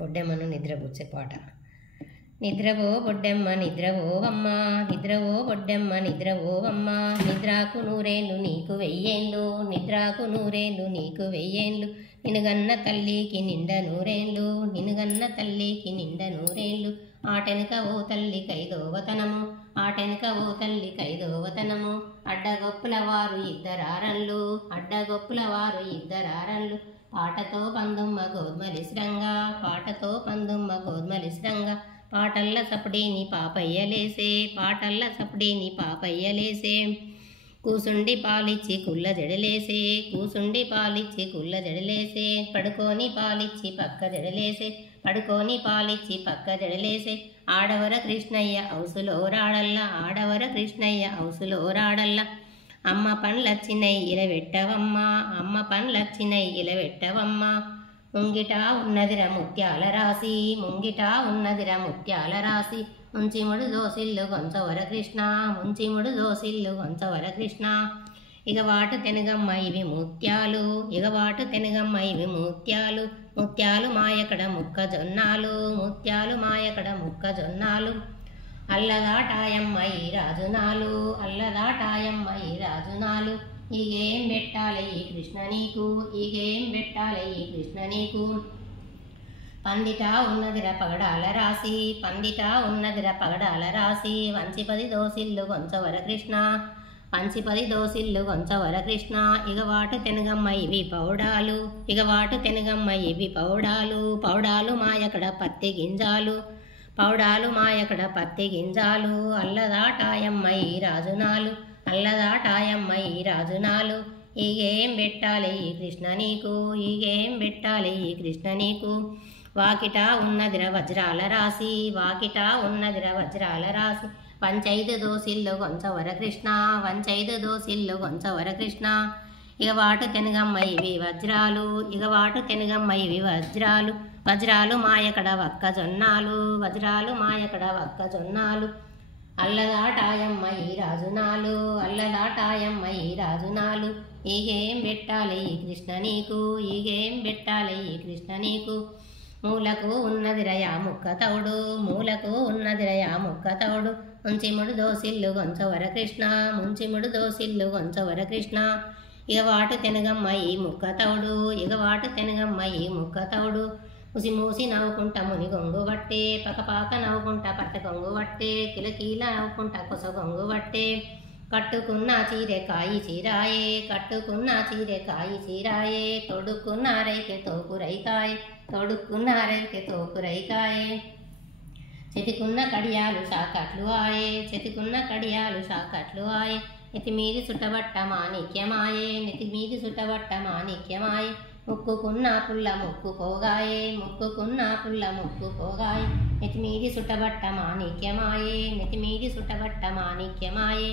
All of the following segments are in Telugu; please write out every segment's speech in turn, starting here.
బొడ్డెమ్మను నిద్రపుచ్చే పాట. నిద్రవో బొడ్డెమ్మ నిద్రవోవమ్మ, నిద్రవో బొడ్డెమ్మ నిద్రవోవమ్మ, నిద్రాకు నూరేళ్ళు నీకు వెయ్యేళ్ళు, నిద్రాకు నూరేళ్ళు నీకు వెయ్యేళ్ళు, నినుగన్న తల్లికి నిండ నూరేళ్ళు, నినుగన్న తల్లికి నిండ నూరేళ్ళు, ఆటెనక ఓ తల్లి కైదోవతనము, ఆటెనక ఓ తల్లి కైదోవతనము, అడ్డగొప్పుల వారు ఇద్దరారళ్ళు, అడ్డగొప్పుల వారు ఇద్దరారళ్ళు, పాటతో పందుమ్మ గోద్మలిశ్రంగా, పాటతో పందుమ్మ గోద్మలిశ్రంగా, పాటల్ల సపడీని పాపయ్యలేసే, పాటల్ల సపడీని పాపయ్యలేసే, కూసుండి పాలిచ్చి కుల్ల జడలేసే, కూసుండి పాలిచ్చి కుల్ల జడలేసే, పడుకొని పాలిచ్చి పక్క జడలేసే, పడుకొని పాలిచ్చి పక్క జడలేసే, ఆడవర కృష్ణయ్య ఔసులో రాడల్ల, ఆడవర కృష్ణయ్య ఔసులో రాడల్ల, అమ్మ పండ్లచ్చినై ఇలవెట్టవమ్మ, అమ్మ పండ్లచ్చినై ఇలవెట్టవమ్మ, ముంగిట ఉన్నదిర ముత్యాల రాసి, ముంగిట ఉన్నదిర ముత్యాల రాసి, ముంచిముడు దోసిల్లు గొంచవర కృష్ణ, ముంచిముడు దోసిల్లు గొంచవర కృష్ణ, ఇగవాటు తెనుగమ్మ ఇవి ముత్యాలు, ఇగవాటు తెనుగమ్మ ఇవి ముత్యాలు, ముత్యాలు మాయకడ ముక్కజొన్నాలు, ముత్యాలు మాయకడ ముక్కజొన్నాలు, అల్లదాటాయమ్మ ఈ రాజునాలు, అల్లదాటాయమ్మ ఈ రాజునాలు, ఈగేం పెట్టాలి ఈ కృష్ణ నీకు, ఈగేం పెట్టాలి ఈ కృష్ణ నీకు, పందిట ఉన్నదిర పగడాల రాసి, పందిట ఉన్నదిర పగడాల రాసి, వంచిపది దోసిల్లు గొంచవర కృష్ణ, వంచిపది దోసిల్లు గొంచవర కృష్ణ, ఇగవాటు తెనుగమ్మ ఇవి పౌడాలు, ఇగవాటు తెనుగమ్మ ఇవి పౌడాలు, పౌడాలు మాయకడ పత్తి గింజాలు, పౌడాలు మాయకడ పత్తి గింజాలు, అల్లదాటాయమ్మ ఈ రాజునాలు, అల్లదాటాయమ్మ ఈ రాజునాలు, ఈగేం పెట్టాలి ఈ కృష్ణ నీకు, ఈగేం పెట్టాలి ఈ కృష్ణ నీకు, వాకిట ఉన్నదిర వజ్రాల రాసి, వాకిట ఉన్నదిర వజ్రాల రాసి, వంచైదు దోసిల్లు గొంచవర కృష్ణ, వంచైదు దోసిల్లు గొంచవర కృష్ణ, ఇగవాటు తెనుగమ్మ ఇవి వజ్రాలు, ఇగవాటు తెనుగమ్మ ఇవి వజ్రాలు, వజ్రాలు మాయకడ వక్కజొన్నాలు, వజ్రాలు మాయకడ వక్కజొన్నాలు, అల్లదాటాయమ్మ ఈ రాజునాలు, అల్లదాటాయమ్మ ఈ రాజునాలు, ఈగేం పెట్టాలి ఈ కృష్ణ నీకు, ఈగేం పెట్టాలి ఈ కృష్ణ నీకు, మూలకు ఉన్నదిరయా ముక్క తౌడు, మూలకు ఉన్నదిరయా ముక్క తౌడు, ముంచిముడు దోసిల్లు గొంచవర కృష్ణ, ముంచిముడు దోసిల్లు గొంచవర కృష్ణ, ఇగవాటు తెనుగమ్మ ఈ ముక్క తౌడు, ఇగవాటు తెనుగమ్మ ఈ ముక్క తౌడు, ముసి మూసి నవ్వుకుంట ముని గొంగు బట్టే, పక్కపాక నవ్వుకుంట పట్ట గొంగు బట్టే, కిలకీల నవ్వుకుంట కొస గొంగు బట్టే, కట్టుకున్న చీరె కాయి చీరాయే, కట్టుకున్న చీరె కాయి చీరాయే, తొడుక్కున్నారైతే తోపురైతాయే, తొడుక్కున్నారైతే తోపురైతాయే, చెతికున్న కడియాలు షాకట్లు ఆయే, చెతికున్న కడియాలు షాకట్లు ఆయే, నెతిమీది సుట్టబట్ట మాణిక్యమాయే, నెతిమీది సుట్టబట్ట మాణిక్యమాయే, ముక్కుకున్న పుల్ల ముక్కు పోగాయే, ముక్కుకున్న పుల్ల ముక్కు పోగాయే, నెతిమీది సుట్టబట్ట మాణిక్యమాయే, నెతిమీది సుట్టబట్ట మాణిక్యమాయే,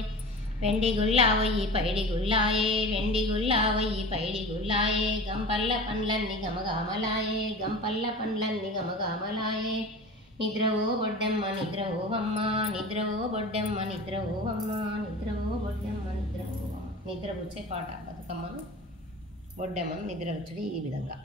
వెండి గుల్లా వయ్యి పైడి గుల్లాయే, వెండి గుల్లా వయ్యి పైడి గుల్లాయే, గంపల్ల పండ్లన్నీ గమగామలాయే, గంపల్ల పండ్లన్నీ గమగామలాయే, నిద్రవో బొడ్డెమ్మ నిద్రవోవమ్మ, నిద్రవో బొడ్డెమ్మ నిద్రవోవమ్మ, నిద్రవో బొడ్డెమ్మ నిద్రవోవమ్మ. నిద్రపుచ్చే పాట బతుకమ్మను బొడ్డెమ్మను నిద్రపుచ్చుడు ఈ విధంగా.